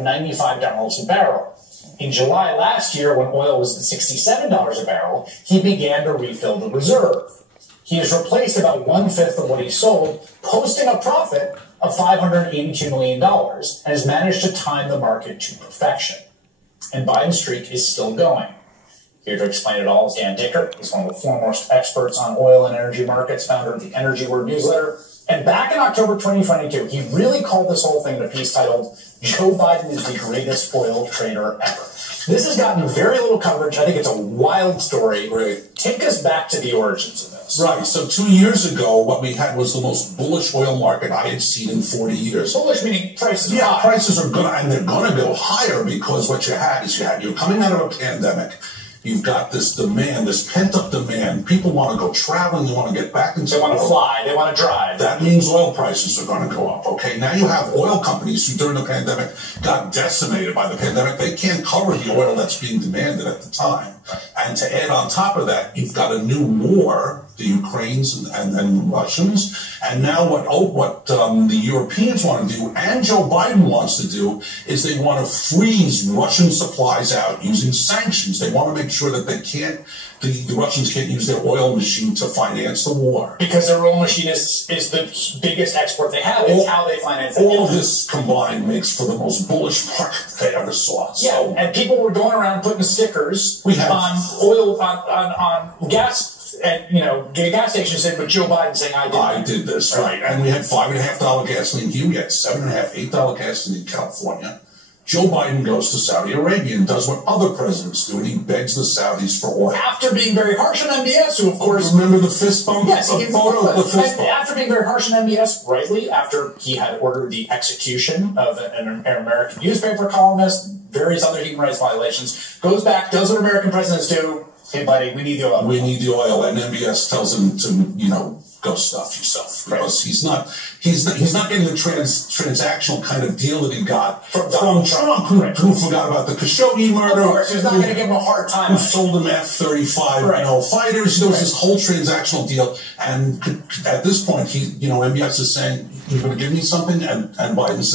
$95 a barrel. In July last year, when oil was at $67 a barrel, he began to refill the reserve. He has replaced about 1/5 of what he sold, posting a profit of $582 million, and has managed to time the market to perfection. And Biden's streak is still going. Here to explain it all is Dan Dicker. He's one of the foremost experts on oil and energy markets, founder of the Energy Word newsletter. And back in October 2022, he really called this whole thing in a piece titled, "Joe Biden is the greatest oil trader ever." This has gotten very little coverage. I think it's a wild story. Right. Take us back to the origins of this. Right. So 2 years ago, what we had was the most bullish oil market I had seen in 40 years. Bullish meaning prices are high. Prices are good, and they're going to go higher because what you had is you're coming out of a pandemic. You've got this demand, this pent-up demand. People want to go traveling. They want to get back into They want to fly. They want to drive. That means oil prices are going to go up, okay? Now you have oil companies who during the pandemic got decimated by the pandemic. They can't cover the oil that's being demanded at the time. And to add on top of that, you've got a new war, the Ukrainians and Russians. And now what the Europeans want to do, and Joe Biden wants to do, is they want to freeze Russian supplies out using sanctions. They want to make sure that the Russians can't use their oil machine to finance the war. Because their oil machine is the biggest export they have. It's how they finance it. All of this combined makes for the most bullish market they ever saw. Yeah, and people were going around putting stickers on oil, on gas, and gas stations saying, but Joe Biden saying, I did this, right. And we had $5.50 gasoline here. We had $7.50, $8 gasoline in California. Joe Biden goes to Saudi Arabia and does what other presidents do, and he begs the Saudis for oil. After being very harsh on MBS, who of course... Remember the fist bump? Yes, he photo of the fist bump. After being very harsh on MBS, rightly, after he had ordered the execution of an American newspaper columnist, various other human rights violations, goes back, does what American presidents do. Hey, buddy, we need the oil. We need the oil, and MBS tells him to, go stuff yourself, because he's not getting the transactional kind of deal that he got from Trump, who forgot about the Khashoggi murder. Of course, he's not going to give him a hard time. Who sold him F-35, fighters. There was this whole transactional deal, and at this point, MBS is saying, "You're going to give me something," and Biden says,